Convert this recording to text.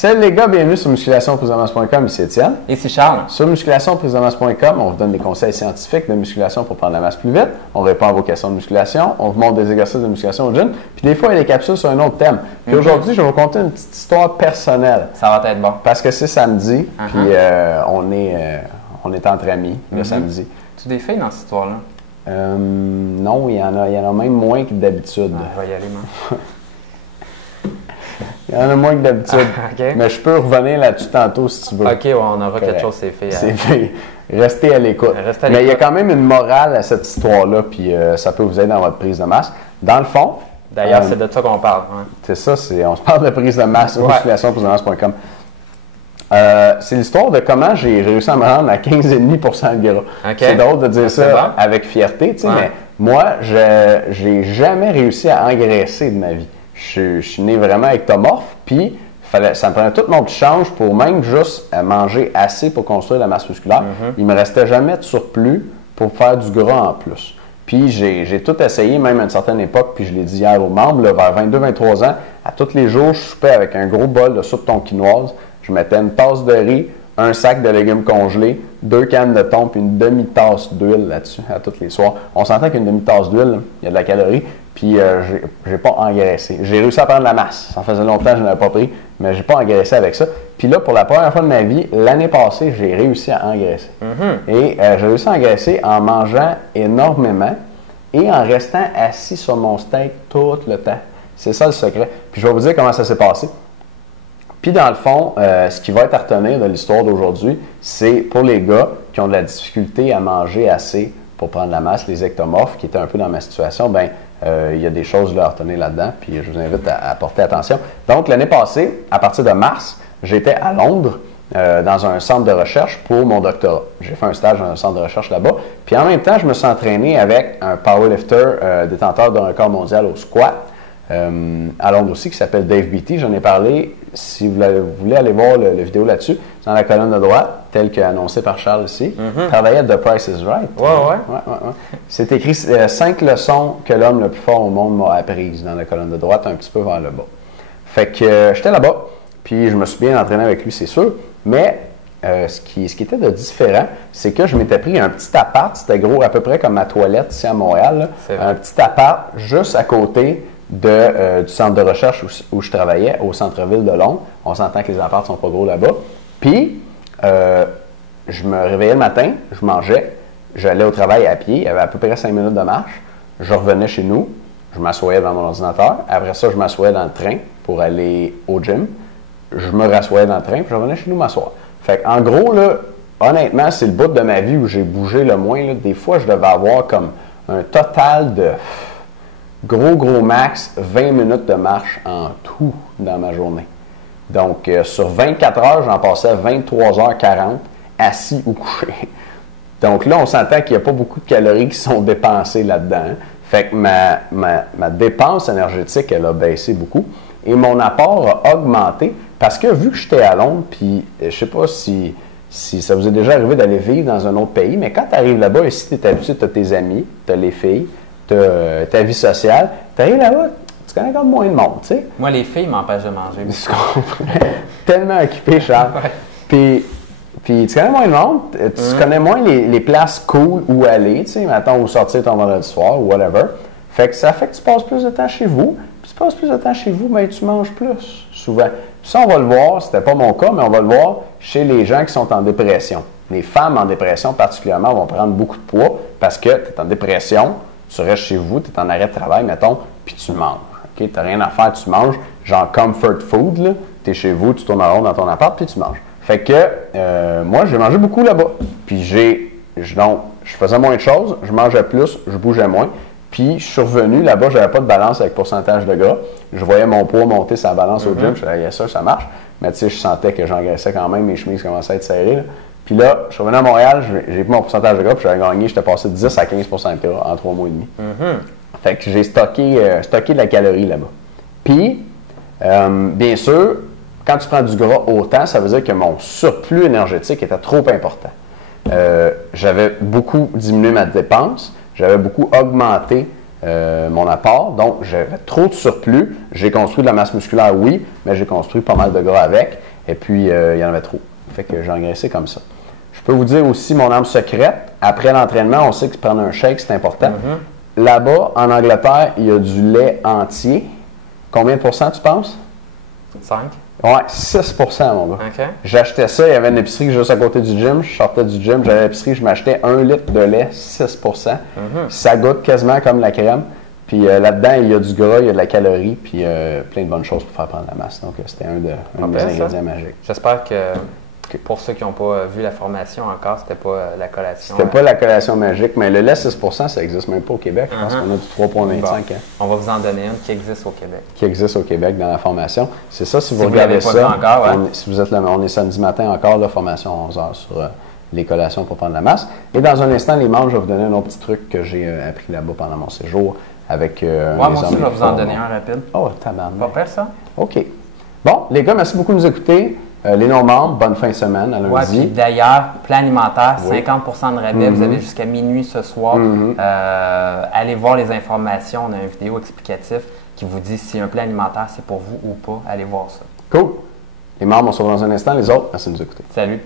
Salut les gars, bienvenue sur musculationprisemasse.com, ici Étienne. Ici Charles. Sur musculationprisemasse.com, on vous donne des conseils scientifiques de musculation pour prendre la masse plus vite. On répond à vos questions de musculation, on vous montre des exercices de musculation au gym, puis des fois il y a des capsules sur un autre thème. Puis aujourd'hui, je vais vous conter une petite histoire personnelle. Ça va être bon. Parce que c'est samedi, puis on est entre amis le samedi. Tu as des filles dans cette histoire-là? Non, il y en a même moins que d'habitude. Je vais y aller, moi. Il y en a moins que d'habitude. Okay. Mais je peux revenir là-dessus tantôt si tu veux. OK, ouais, on aura quelque chose, c'est fait. C'est fait. Restez à l'écoute. Mais il y a quand même une morale à cette histoire-là, puis ça peut vous aider dans votre prise de masse. Dans le fond. D'ailleurs, c'est de ça qu'on parle. Hein. C'est ça, on se parle de prise de masse, musculation-prise-de-masse.com. C'est l'histoire de comment j'ai réussi à me rendre à 15,5% de gras. Okay. C'est drôle de dire ça avec fierté, tu sais, mais moi, j'ai jamais réussi à engraisser de ma vie. Je suis né vraiment ectomorphe, puis ça me prenait tout mon petit change pour même juste manger assez pour construire la masse musculaire. Il me restait jamais de surplus pour faire du gras en plus. Puis j'ai tout essayé, même à une certaine époque, puis je l'ai dit hier aux membres, là, vers 22-23 ans, à tous les jours, je soupais avec un gros bol de soupe tonkinoise. Je mettais une tasse de riz, un sac de légumes congelés, 2 cannes de thon, puis une demi-tasse d'huile là-dessus, à tous les soirs. On s'entend qu'une demi-tasse d'huile, il y a de la calorie, puis j'ai pas engraissé. J'ai réussi à prendre la masse. Ça faisait longtemps que je n'avais pas pris, mais j'ai pas engraissé avec ça. Puis là, pour la première fois de ma vie, l'année passée, j'ai réussi à engraisser. Et j'ai réussi à engraisser en mangeant énormément et en restant assis sur mon steak tout le temps. C'est ça le secret. Puis je vais vous dire comment ça s'est passé. Puis dans le fond, ce qui va être à retenir de l'histoire d'aujourd'hui, c'est pour les gars qui ont de la difficulté à manger assez pour prendre la masse, les ectomorphes, qui étaient un peu dans ma situation, il y a des choses à retenir là-dedans, puis je vous invite à porter attention. Donc l'année passée, à partir de mars, j'étais à Londres dans un centre de recherche pour mon doctorat. J'ai fait un stage dans un centre de recherche là-bas, puis en même temps, je me suis entraîné avec un powerlifter détenteur d'un record mondial au squat, à Londres aussi, qui s'appelle Dave Beatty. J'en ai parlé. Si vous voulez aller voir la vidéo là-dessus, c'est dans la colonne de droite, tel qu'annoncé par Charles ici. Travaillait à The Price is Right. Ouais. C'est écrit 5 leçons que l'homme le plus fort au monde m'a apprises dans la colonne de droite, un petit peu vers le bas. Fait que j'étais là-bas, puis je me suis bien entraîné avec lui, c'est sûr. Mais ce qui était de différent, c'est que je m'étais pris un petit appart, c'était gros à peu près comme ma toilette ici à Montréal, un petit appart juste à côté du centre de recherche où je travaillais, au centre-ville de Londres. On s'entend que les apparts sont pas gros là-bas. Puis, je me réveillais le matin, je mangeais, j'allais au travail à pied, il y avait à peu près 5 minutes de marche. Je revenais chez nous, je m'assoyais devant mon ordinateur. Après ça, je m'assoyais dans le train pour aller au gym. Je me rassoyais dans le train, puis je revenais chez nous m'asseoir. Fait en gros, là, honnêtement, c'est le bout de ma vie où j'ai bougé le moins. Là. Des fois, je devais avoir comme un total de gros max, 20 minutes de marche en tout dans ma journée. Donc, sur 24 heures, j'en passais 23h40 assis ou couché. Donc là, on s'entend qu'il n'y a pas beaucoup de calories qui sont dépensées là-dedans. Hein. Fait que ma dépense énergétique, elle a baissé beaucoup. Et mon apport a augmenté parce que vu que j'étais à Londres, puis je sais pas si ça vous est déjà arrivé d'aller vivre dans un autre pays, mais quand tu arrives là-bas, ici, tu es habitué, tu as tes amis, tu as les filles, ta vie sociale, tu arrives là-bas, tu connais comme moins de monde, tu sais. Moi, les filles m'empêchent de manger. Tu comprends? Tellement occupé, Charles. Puis tu connais moins de monde, tu connais moins les places cool où aller, tu sais, mettons, où sortir ton vendredi soir ou whatever. Fait que ça fait que tu passes plus de temps chez vous. Puis tu passes plus de temps chez vous, mais tu manges plus, souvent. Puis ça, on va le voir, c'était pas mon cas, mais on va le voir chez les gens qui sont en dépression. Les femmes en dépression, particulièrement, vont prendre beaucoup de poids parce que tu es en dépression. Tu restes chez vous, tu es en arrêt de travail, mettons, puis tu manges. Okay? Tu n'as rien à faire, tu manges, genre comfort food, tu es chez vous, tu tournes en rond dans ton appart, puis tu manges. Fait que moi, j'ai mangé beaucoup là-bas. Puis je faisais moins de choses, je mangeais plus, je bougeais moins. Puis je suis revenu, là-bas, je n'avais pas de balance avec pourcentage de gras. Je voyais mon poids monter sa balance au gym, je disais, yes, ça marche. Mais tu sais, je sentais que j'engraissais quand même, mes chemises commençaient à être serrées. Là. Puis là, je suis revenu à Montréal, j'ai pris mon pourcentage de gras, puis j'avais gagné, j'étais passé de 10 à 15 de gras en 3 mois et demi. Fait que j'ai stocké de la calorie là-bas. Puis, bien sûr, quand tu prends du gras autant, ça veut dire que mon surplus énergétique était trop important. J'avais beaucoup diminué ma dépense, j'avais beaucoup augmenté mon apport. Donc, j'avais trop de surplus. J'ai construit de la masse musculaire, oui, mais j'ai construit pas mal de gras avec. Et puis, il y en avait trop. Fait que j'ai engraissé comme ça. Je peux vous dire aussi mon arme secrète. Après l'entraînement, on sait que prendre un shake, c'est important. Là-bas, en Angleterre, il y a du lait entier. Combien de pourcents, tu penses? 5? Ouais, 6 mon gars. Okay. J'achetais ça, il y avait une épicerie juste à côté du gym. Je sortais du gym, j'allais à l'épicerie, je m'achetais 1 litre de lait, 6 Ça goûte quasiment comme la crème. Puis là-dedans, il y a du gras, il y a de la calorie, puis plein de bonnes choses pour faire prendre la masse. Donc, c'était un de mes ingrédients magiques. J'espère que pour ceux qui n'ont pas vu la formation encore, c'était pas la collation. C'était pas la collation magique, mais le lait 6 ça n'existe même pas au Québec. Je pense qu'on a du 3,25. Bon. On va vous en donner une qui existe au Québec. Qui existe au Québec dans la formation. C'est ça, si vous regardez ça. Encore, si vous êtes là, on est samedi matin encore, la formation à 11h sur les collations pour prendre la masse. Et dans un instant, les membres, je vais vous donner un autre petit truc que j'ai appris là-bas pendant mon séjour avec moi aussi, je vais vous en donner un rapide. Oh, tabarnak. Pas pire, ça? OK. Bon, les gars, merci beaucoup de nous écouter. Les non-membres, bonne fin de semaine à lundi. Ouais, d'ailleurs, plan alimentaire, 50 de rabais. Vous avez jusqu'à minuit ce soir. Allez voir les informations. On a une vidéo explicative qui vous dit si un plan alimentaire, c'est pour vous ou pas. Allez voir ça. Cool. Les membres, on se revoit dans un instant. Les autres, merci de nous écouter. Salut.